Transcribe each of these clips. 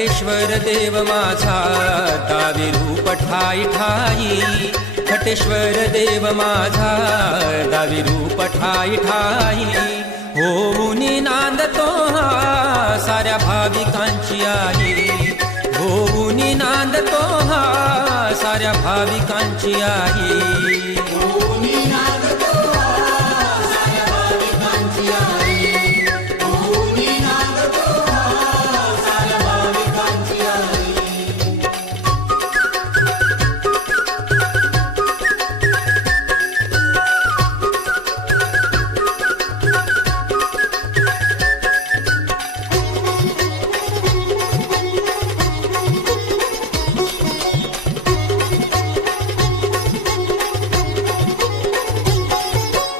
खटेश्वर देव माझा दावी रूप ठाई ठाई, खटेश्वर देव माझा दावी रूप ठाई ठाई, होऊन नांदतो हा साऱ्या भाविकांची आई, होऊन नांदतो हा साऱ्या भाविकांची आई।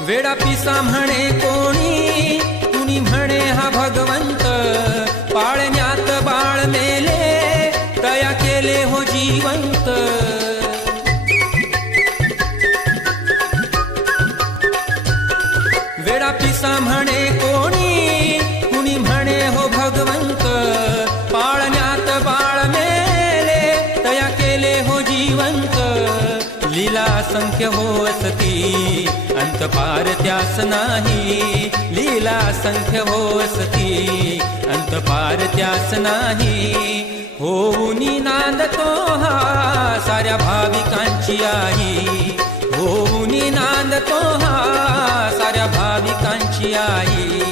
वेडा पिसा म्हणे कोणी, कुणी म्हणे हा भगवंत, पाळण्यात बाळ मेले तया केले हो जिवंत। वेडा पिसा म्हणे कोणी, कुणी म्हणे हो भगवंत, पाळण्यात बाळ मेले तया केले हो जिवंत। लीला असंख्य हो असती अंत पार त्यास नाही, लीला असंख्य हो असती अंत पार त्यास नाही, होऊन नांदतो हा साऱ्या भाविकांची आई, होऊन नांदतो हा साऱ्या भाविकांची आई।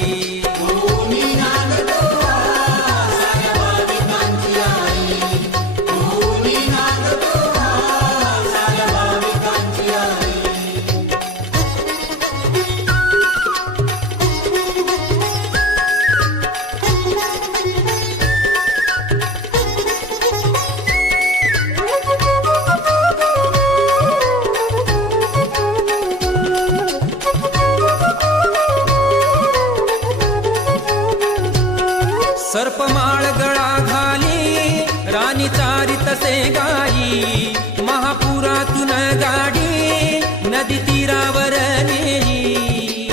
सर्पमाळ गळा घाली राणी चारित से गाई, महापुरातून गाडी नदी तीरावर नेली।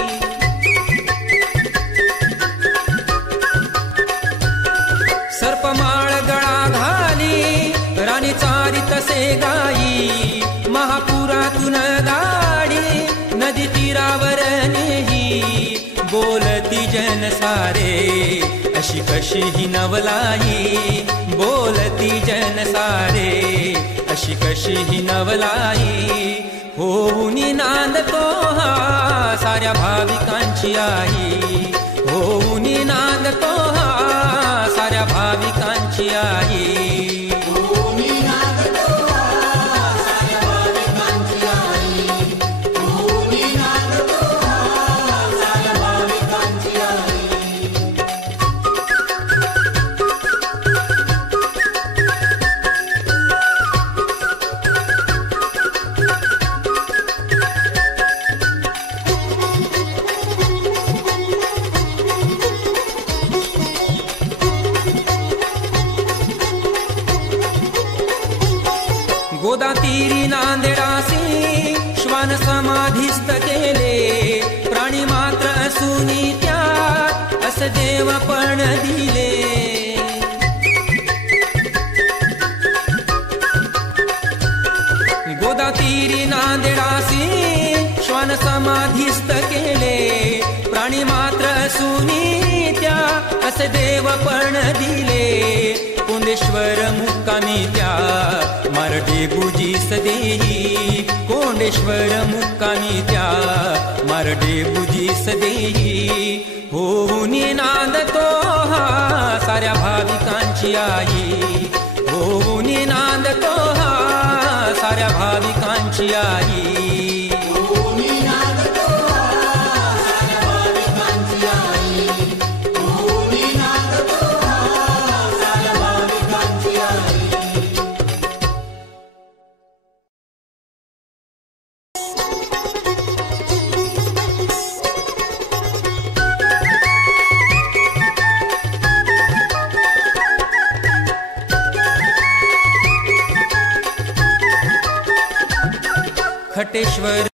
सर्पमाळ गळा घाली राणी चारित से गाई, महापुरातून गाडी नदी तीरावर नेली। बोलती जन सारे अशी कशी ही नवलाई, बोलती जन सारे अशी कशी ही नवलाई, होऊन नांदतो हा साऱ्या भाविकांची आई, होऊन नांदतो हा साऱ्या भाविकांची आई। गोदा तीरी नांदेडासी श्वान समाधीस्थ केले, प्राणी मात्र असूनी त्यात अस देव पण दिले। गोदा तीरी नांदेडासी श्वान समाधीस्थ केले, प्राणी मात्र असूनी त्या अस देव पण दिले। कोंडेश्वर मुक्कामी त्या मारडे बुजीस देई, कोंडेश्वर मुक्कामी त्या मारडे बुजीस देई, होऊन नांदतो हा साऱ्या भाविकांची आई, होऊन नांदतो हा साऱ्या भाविकांची आई। खटेश्वर